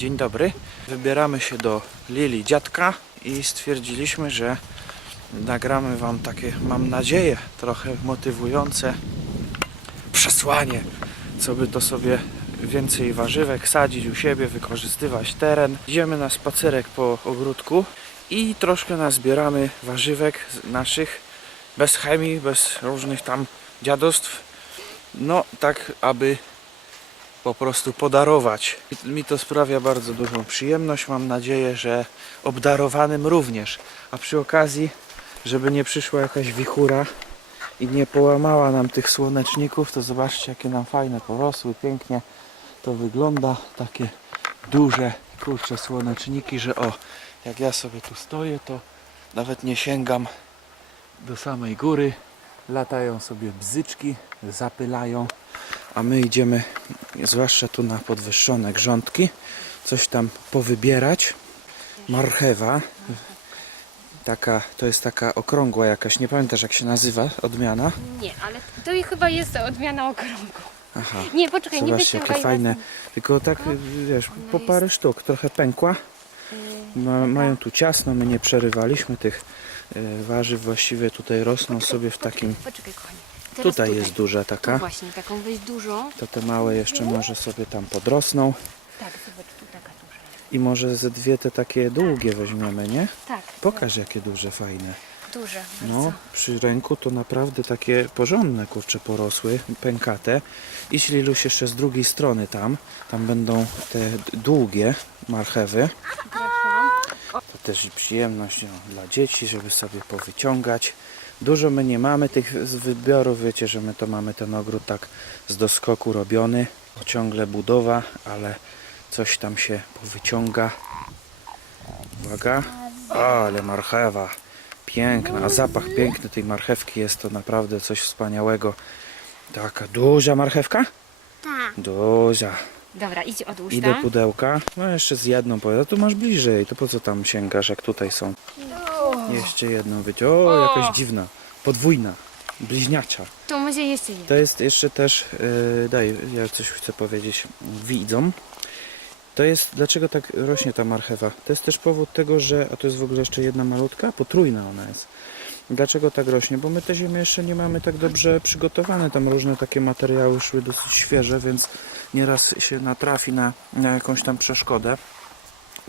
Dzień dobry. Wybieramy się do Lili Dziadka i stwierdziliśmy, że nagramy Wam takie, mam nadzieję, trochę motywujące przesłanie, co by to sobie więcej warzywek sadzić u siebie, wykorzystywać teren. Idziemy na spacerek po ogródku i troszkę nazbieramy warzywek naszych bez chemii, bez różnych tam dziadostw. No tak, aby po prostu podarować. Mi to sprawia bardzo dużą przyjemność. Mam nadzieję, że obdarowanym również. A przy okazji, żeby nie przyszła jakaś wichura i nie połamała nam tych słoneczników, to zobaczcie, jakie nam fajne porosły. Pięknie to wygląda. Takie duże, kurcze słoneczniki, że o, jak ja sobie tu stoję, to nawet nie sięgam do samej góry. Latają sobie bzyczki, zapylają, a my idziemy, zwłaszcza tu na podwyższone grządki, coś tam powybierać. Marchewa, taka, to jest taka okrągła jakaś, nie pamiętasz jak się nazywa, odmiana? Nie, ale to i chyba jest odmiana okrągłą. Aha, Nie, poczekaj, nie zobaczcie jakie fajne, tylko tak, wiesz, po jest- parę sztuk, trochę pękła. Ma, mają tu ciasno, my nie przerywaliśmy tych e, warzyw, właściwie tutaj rosną sobie w takim, Poczekaj, kochanie. Teraz tutaj jest duża Tu taka, właśnie, taką weź to te małe jeszcze może sobie tam podrosną Tak, zobacz, tu taka duża i może ze dwie te takie długie weźmiemy, nie? Tak, Pokaż jakie duże, fajne. duże. No, bardzo. przy ręku to naprawdę takie porządne kurcze porosły, pękate. Idź Liluś jeszcze z drugiej strony tam, tam będą te długie marchewy. To też i przyjemność no, dla dzieci, żeby sobie powyciągać. Dużo my nie mamy tych wybiorów, wiecie, że my to mamy ten ogród tak z doskoku robiony. Ciągle budowa, ale coś tam się powyciąga. Uwaga. Ale marchewa. Piękna, a zapach piękny tej marchewki jest to naprawdę coś wspaniałego. Taka duża marchewka? Tak. Duża. Dobra, idź odłóż I do tam. pudełka. No jeszcze z jedną pojadę. Tu masz bliżej. To po co tam sięgasz, jak tutaj są? Jeszcze jedną być. O, jakaś dziwna. Podwójna. Bliźniacza. Tu może jeszcze jest. To jest jeszcze też, yy, daj, ja coś chcę powiedzieć widzom. To jest, dlaczego tak rośnie ta marchewa? To jest też powód tego, że, a to jest w ogóle jeszcze jedna malutka, potrójna ona jest. Dlaczego tak rośnie? Bo my te ziemię jeszcze nie mamy tak dobrze przygotowane. Tam różne takie materiały szły dosyć świeże, więc nieraz się natrafi na, na jakąś tam przeszkodę.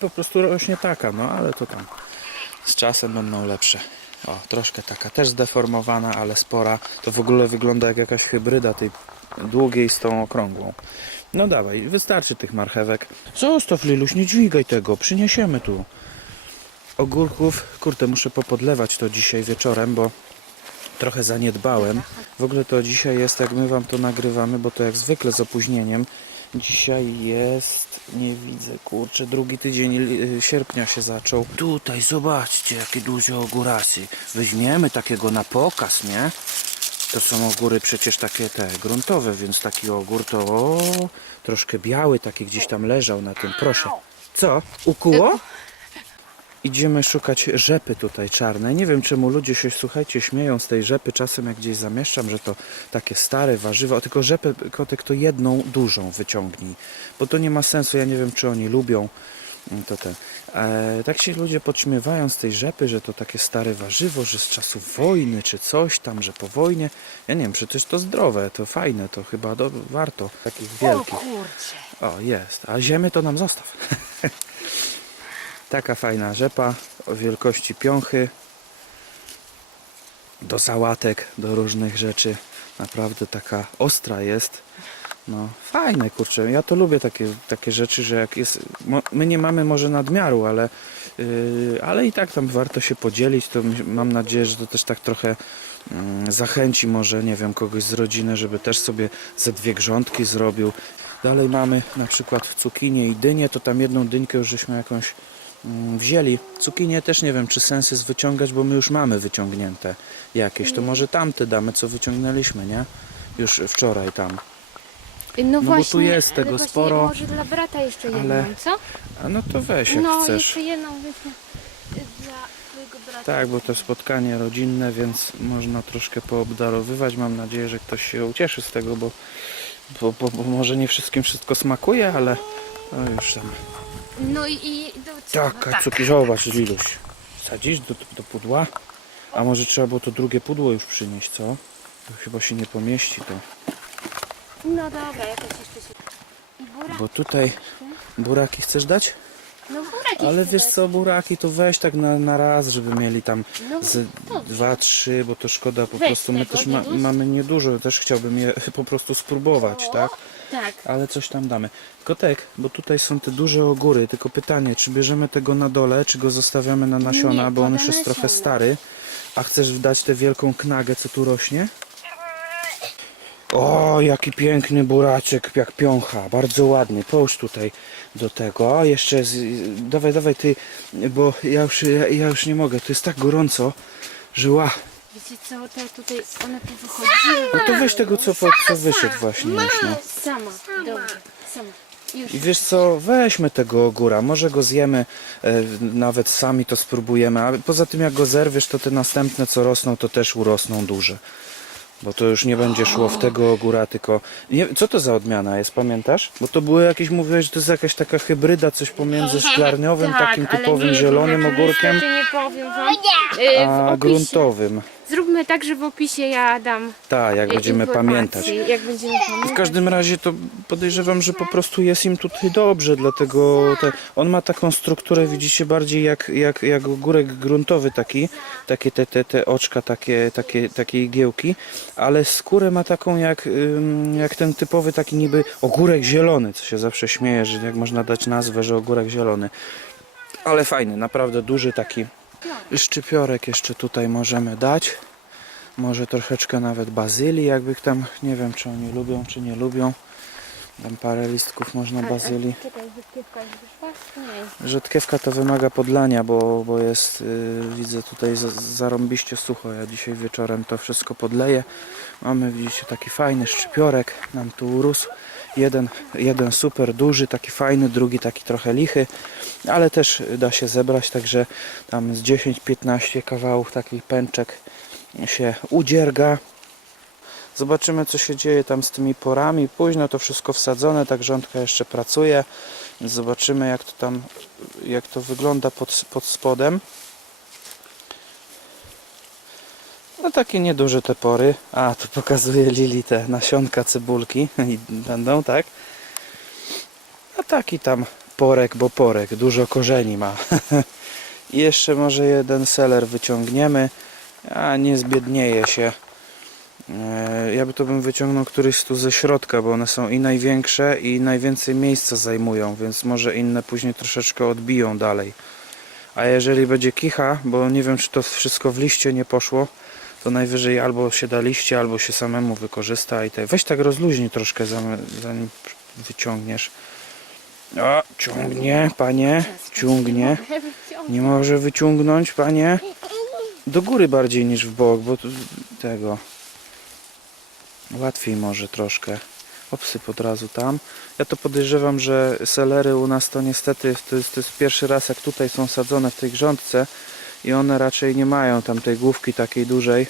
Po prostu rośnie taka, no ale to tam z czasem będą lepsze. O, troszkę taka też zdeformowana, ale spora. To w ogóle wygląda jak jakaś hybryda tej długiej z tą okrągłą. No dawaj, wystarczy tych marchewek. Zostaw Liluś, nie dźwigaj tego, przyniesiemy tu. Ogórków, kurde, muszę popodlewać to dzisiaj wieczorem, bo trochę zaniedbałem. W ogóle to dzisiaj jest, jak my wam to nagrywamy, bo to jak zwykle z opóźnieniem. Dzisiaj jest, nie widzę, kurczę, drugi tydzień li- sierpnia się zaczął. Tutaj zobaczcie, jakie duże ogórasy. Weźmiemy takiego na pokaz, nie? To są ogóry przecież takie te gruntowe, więc taki ogór to o, troszkę biały, taki gdzieś tam leżał na tym. Proszę. Co? Ukuło? Idziemy szukać rzepy tutaj czarnej. Nie wiem czemu ludzie się, słuchajcie, śmieją z tej rzepy czasem jak gdzieś zamieszczam, że to takie stare warzywa, tylko rzepę kotek to jedną dużą wyciągnij, bo to nie ma sensu, ja nie wiem czy oni lubią mm, to ten. E, tak się ludzie podśmiewają z tej rzepy, że to takie stare warzywo, że z czasów wojny czy coś tam, że po wojnie. Ja nie wiem, przecież to zdrowe, to fajne, to chyba do, warto takich O wielkich. kurczę. O, jest. A ziemię to nam zostaw. Taka fajna rzepa o wielkości piąchy. Do sałatek, do różnych rzeczy. Naprawdę taka ostra jest. No, fajne kurczę. Ja to lubię takie, takie rzeczy, że jak jest. My nie mamy może nadmiaru, ale, yy, ale i tak tam warto się podzielić. To mam nadzieję, że to też tak trochę mm, zachęci może, nie wiem, kogoś z rodziny, żeby też sobie ze dwie grządki zrobił. Dalej mamy na przykład cukinię i dynię, to tam jedną dynkę już żeśmy jakąś wzięli. Cukinię też nie wiem, czy sens jest wyciągać, bo my już mamy wyciągnięte jakieś. To może tamte damy, co wyciągnęliśmy, nie? Już wczoraj tam. No, bo właśnie, tu jest ale tego właśnie sporo, Może dla brata jeszcze jedną, ale co? A no to weź jak no, chcesz. jeszcze jedną weźmy dla twojego brata. Tak, bo to spotkanie rodzinne, więc można troszkę poobdarowywać. Mam nadzieję, że ktoś się ucieszy z tego, bo, bo, bo, bo może nie wszystkim wszystko smakuje, ale no już tam No i, i do, co? Taka tak. cukier, zobacz Liluś. Sadzisz do, do pudła? A może trzeba było to drugie pudło już przynieść, co? To chyba się nie pomieści to. No dobra, jakoś jeszcze się... I burak. Bo tutaj buraki chcesz dać? No buraki Ale wiesz co, buraki to weź tak na, na raz, żeby mieli tam No z dobrze. dwa, trzy, bo to szkoda po Weź prostu. My tego, też ma, Liluś. mamy niedużo, też chciałbym je po prostu spróbować, tak? Tak. Ale coś tam damy. Kotek, bo tutaj są te duże ogóry, tylko pytanie, czy bierzemy tego na dole, czy go zostawiamy na nasiona, Nie, bo on już jest trochę nasiona. stary. A chcesz dać tę wielką knagę, co tu rośnie? O, jaki piękny buraczek, jak piącha, bardzo ładny. Połóż tutaj do tego. Jeszcze, z, dawaj, dawaj ty, bo ja już, ja, ja już nie mogę, to jest tak gorąco, że ła. Wiecie co, te tutaj one tu wychodziły. No to weź tego, co, po- co wyszedł właśnie już, no. Sama, dobrze, sama. Już. I wiesz co, weźmy tego ogóra, może go zjemy, e, nawet sami to spróbujemy, a poza tym jak go zerwiesz, to te następne co rosną, to też urosną duże. Bo to już nie będzie szło w tego ogóra, tylko... Nie, co to za odmiana jest, pamiętasz? Bo to były jakieś, mówiłeś, że to jest jakaś taka hybryda, coś pomiędzy szklarniowym, takim Tak, ale typowym nie, zielonym ogórkiem, Nie powiem wam. Y, w a opisie. gruntowym. Zróbmy tak, że w opisie ja dam Tak, jak y, będziemy pamiętać. Jak będziemy pamiętać. W każdym razie to podejrzewam, że po prostu jest im tutaj dobrze, dlatego te, on ma taką strukturę, widzicie, bardziej jak, jak, jak ogórek gruntowy taki, takie te, te, te oczka, takie, takie, takie igiełki, ale skórę ma taką jak, jak ten typowy taki niby ogórek zielony, co się zawsze śmieje, że jak można dać nazwę, że ogórek zielony. Ale fajny, naprawdę duży taki szczypiorek jeszcze tutaj możemy dać. Może troszeczkę nawet bazylii, jakby tam, nie wiem czy oni lubią, czy nie lubią. Tam parę listków można bazylii. Wyszła? Nie. Rzodkiewka to wymaga podlania, bo, bo jest, yy, widzę tutaj za- zarąbiście sucho. Ja dzisiaj wieczorem to wszystko podleję. Mamy, widzicie, taki fajny szczypiorek nam tu urósł. Jeden, jeden super duży, taki fajny, drugi taki trochę lichy, ale też da się zebrać, także tam z 10-15 kawałów takich pęczek się udzierga. Zobaczymy co się dzieje tam z tymi porami. Późno to wszystko wsadzone, tak rządka jeszcze pracuje. Zobaczymy jak to tam, jak to wygląda pod, pod spodem. No takie nieduże te pory. A, tu pokazuje Lili te nasionka cebulki i będą, tak? A taki tam porek, bo porek, dużo korzeni ma. I jeszcze może jeden seler wyciągniemy, a nie zbiednieje się. E, Ja by to bym wyciągnął któryś tu ze środka, bo one są i największe i najwięcej miejsca zajmują, więc może inne później troszeczkę odbiją dalej. A jeżeli będzie kicha, bo nie wiem czy to wszystko w liście nie poszło, to najwyżej albo się da liście, albo się samemu wykorzysta i te. Weź tak rozluźnij troszkę zanim, wyciągniesz. O, ciągnie, panie, ciągnie. Nie może wyciągnąć, panie. Do góry bardziej niż w bok, bo tu tego. Łatwiej może troszkę. Obsyp od razu tam. Ja to podejrzewam, że selery u nas to niestety to jest, to jest pierwszy raz jak tutaj są sadzone w tej grządce i one raczej nie mają tam tej główki takiej dużej,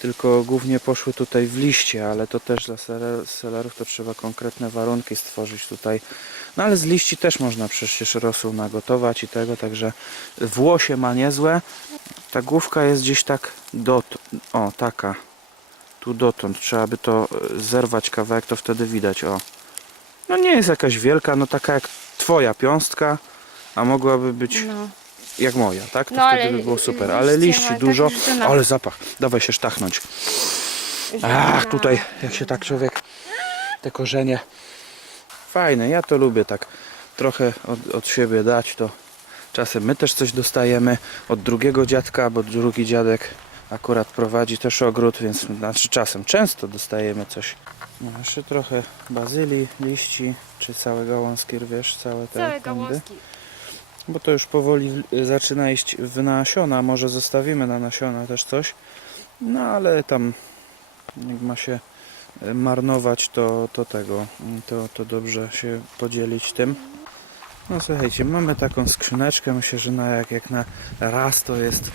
tylko głównie poszły tutaj w liście, ale to też dla seler- selerów to trzeba konkretne warunki stworzyć tutaj. No ale z liści też można przecież rosół nagotować i tego, także włosie ma niezłe. Ta główka jest gdzieś tak dot, o taka, tu dotąd, trzeba by to e, zerwać kawałek, to wtedy widać, o. No nie jest jakaś wielka, no taka jak twoja piąstka, a mogłaby być No. Jak moja, tak? To No, wtedy ale by było super, ale liście liści ma dużo, ale zapach, dawaj się sztachnąć. Ach, tutaj, jak się tak człowiek, te korzenie, fajne, ja to lubię tak trochę od, od siebie dać, to czasem my też coś dostajemy od drugiego dziadka, bo drugi dziadek akurat prowadzi też ogród, więc znaczy czasem często dostajemy coś. No, jeszcze trochę bazylii, liści, czy całe gałązki, wiesz, całe te Całe pędy. gałązki. Bo to już powoli zaczyna iść w nasiona, może zostawimy na nasiona też coś. No ale tam jak ma się y, marnować, to, to tego, y, to, to dobrze się podzielić tym. No słuchajcie, mamy taką skrzyneczkę, myślę, że na jak, jak na raz to jest,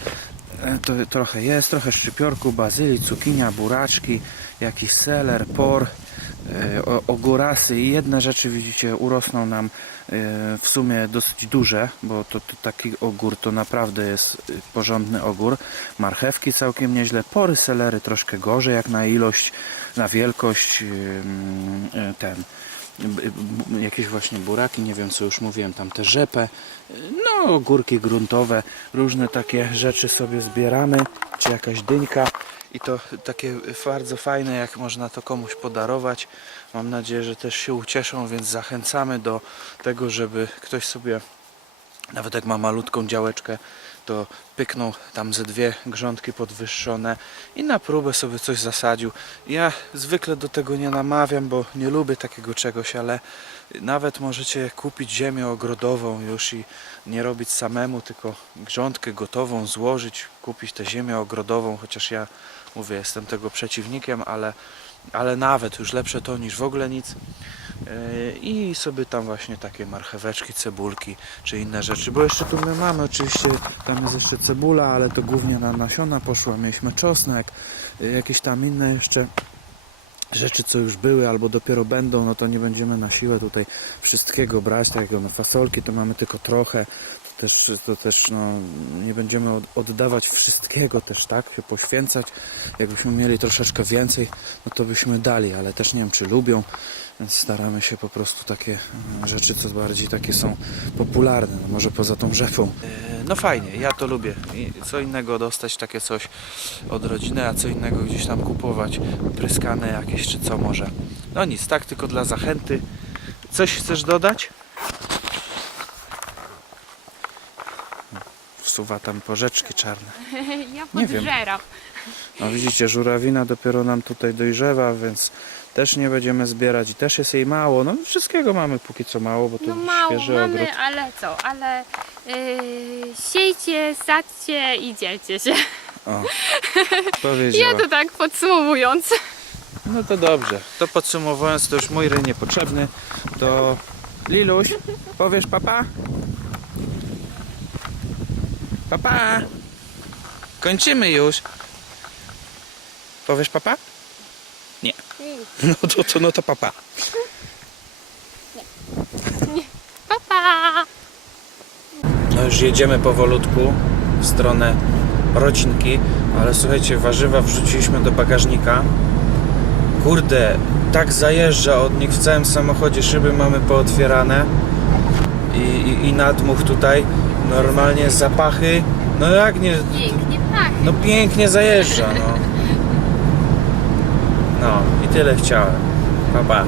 e, to trochę jest, trochę szczypiorku, bazylii, cukinia, buraczki, jakiś seler, por, e, e, ogórasy i jedne rzeczy widzicie urosną nam e, w sumie dosyć duże, bo to, to taki ogór to naprawdę jest e, porządny ogór. Marchewki całkiem nieźle, pory selery troszkę gorzej jak na ilość, na wielkość e, ten jakieś właśnie buraki, nie wiem co już mówiłem, tam te rzepę, no ogórki gruntowe, różne takie rzeczy sobie zbieramy, czy jakaś dyńka i to takie bardzo fajne, jak można to komuś podarować. Mam nadzieję, że też się ucieszą, więc zachęcamy do tego, żeby ktoś sobie nawet jak ma malutką działeczkę, to pyknął tam ze dwie grządki podwyższone i na próbę sobie coś zasadził. Ja zwykle do tego nie namawiam, bo nie lubię takiego czegoś, ale nawet możecie kupić ziemię ogrodową już i nie robić samemu, tylko grządkę gotową złożyć, kupić tę ziemię ogrodową, chociaż ja mówię, jestem tego przeciwnikiem, ale, ale nawet już lepsze to niż w ogóle nic. Yy, i sobie tam właśnie takie marcheweczki, cebulki czy inne rzeczy, bo jeszcze tu my mamy oczywiście, tam jest jeszcze cebula, ale to głównie na nasiona poszła, mieliśmy czosnek, yy, jakieś tam inne jeszcze rzeczy, co już były albo dopiero będą, no to nie będziemy na siłę tutaj wszystkiego brać, tak jak no fasolki to mamy tylko trochę, też, to też no, nie będziemy od- oddawać wszystkiego też, tak, się poświęcać, jakbyśmy mieli troszeczkę więcej, no to byśmy dali, ale też nie wiem, czy lubią, więc staramy się po prostu takie mm, rzeczy, co bardziej takie są popularne, no może poza tą rzepą. No fajnie, ja to lubię. Co innego dostać takie coś od rodziny, a co innego gdzieś tam kupować, pryskane jakieś czy co może. No nic, tak tylko dla zachęty. Coś chcesz dodać? Wsuwa tam porzeczki czarne. ja Nie wiem. podżeram. No widzicie, żurawina dopiero nam tutaj dojrzewa, więc też nie będziemy zbierać i też jest jej mało. No wszystkiego mamy póki co mało, bo to No mało świeży mamy, ogród. ale co, ale yy, siejcie, sadźcie i dzielcie się. O, powiedziała. Ja to tak podsumowując. No to dobrze. To podsumowując, to już mój ry niepotrzebny. To Liluś, powiesz papa? Papa! Kończymy już. Powiesz papa? Nie. No to, to, no to papa. Pa, pa! No już jedziemy powolutku w stronę rodzinki, ale słuchajcie, warzywa wrzuciliśmy do bagażnika. Kurde, tak zajeżdża od nich w całym samochodzie, szyby mamy pootwierane i, i, i nadmuch tutaj, normalnie zapachy, no jak nie, Pięknie pachnie. no pięknie zajeżdża, no. No i tyle chciałem. Pa, pa.